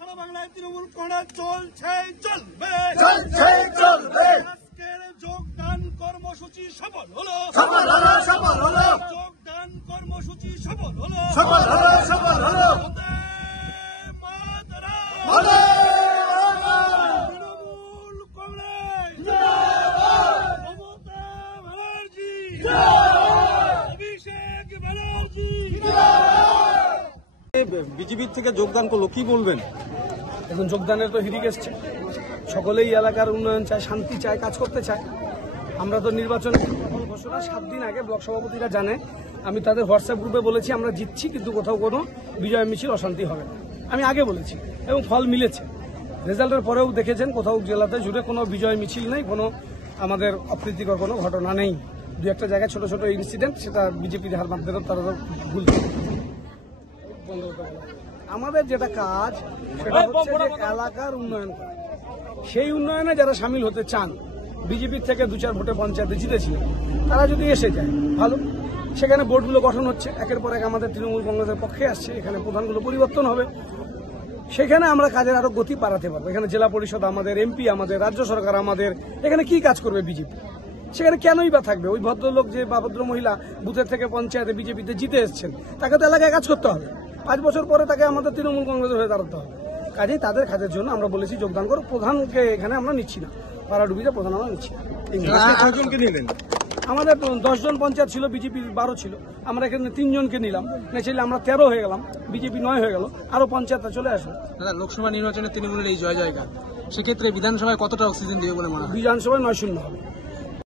সারা বাংলায় তৃণমূল কংগ্রেস চলছে চলবে আজকের যোগদান কর্মসূচি সফল হলো যোগদান কর্মসূচি সফল হলো তৃণমূল কংগ্রেস মমতা ব্যানার্জি অভিষেক ব্যানার্জি বিজেপির থেকে যোগদান করলো, কি বলবেন? এখন যোগদানের তো হিড়িক এসছে, সকলেই এলাকার উন্নয়ন চায়, শান্তি চায়, কাজ করতে চায়। আমরা তো নির্বাচন ঘোষণা 7 দিন আগে ব্লক সভাপতিরা জানে, আমি তাদের হোয়াটসঅ্যাপ গ্রুপে বলেছি আমরা জিতছি, কিন্তু কোথাও কোনো বিজয় মিছিল অশান্তি হবে না, আমি আগে বলেছি এবং ফল মিলেছে। রেজাল্টের পরেও দেখেছেন কোথাও জেলাতে জুড়ে কোনো বিজয় মিছিল নেই, কোনো আমাদের অপ্রীতিকর কোনো ঘটনা নেই। দু একটা জায়গায় ছোট ছোট ইনসিডেন্ট, সেটা বিজেপির হার মাধ্যমে তারা তো ভুল বন্ধ হতে পারে। আমাদের যেটা কাজ সেটা হচ্ছে যে এলাকার উন্নয়ন করা। সেই উন্নয়নে যারা সামিল হতে চান, বিজেপির থেকে 2-4 ভোটে পঞ্চায়েতে জিতেছিল, তারা যদি এসে যায় ভালো। সেখানে বোর্ডগুলো গঠন হচ্ছে, একের পর এক আমাদের তৃণমূল কংগ্রেসের পক্ষে আসছে, এখানে প্রধানগুলো পরিবর্তন হবে, সেখানে আমরা কাজের আরো গতি বাড়াতে পারবো। এখানে জেলা পরিষদ আমাদের, এমপি আমাদের, রাজ্য সরকার আমাদের, এখানে কি কাজ করবে বিজেপি? সেখানে কেনই বা থাকবে? ওই ভদ্রলোক যে বা ভদ্র মহিলা বুথের থেকে পঞ্চায়েতে বিজেপিতে জিতে এসছেন, তাকে তো এলাকায় কাজ করতে হবে। 5 বছর পরে তাকে আমাদের তৃণমূল কংগ্রেস হয়ে দাঁড়াতে হবে। কাজেই তাদের কাজের জন্য আমরা বলেছি যোগদান করো। প্রধানকে এখানে আমরা নিচ্ছি না, পাড়াডুবিতে প্রধান আমরা নিচ্ছি না। আমাদের 10 জন পঞ্চায়েত ছিল, বিজেপির 12 ছিল, আমরা এখানে 3 জনকে নিলাম, নেছিলে আমরা 13 হয়ে গেলাম, বিজেপি 9 হয়ে গেল, আরো পঞ্চায়েত চলে আসবে। দাদা, লোকসভা নির্বাচনে তৃণমূলের এই জয় জয়গান, সেক্ষেত্রে বিধানসভায় কতটা অক্সিজেন দেবে বলে মনে হয়? বিধানসভায় 9-0 হবে।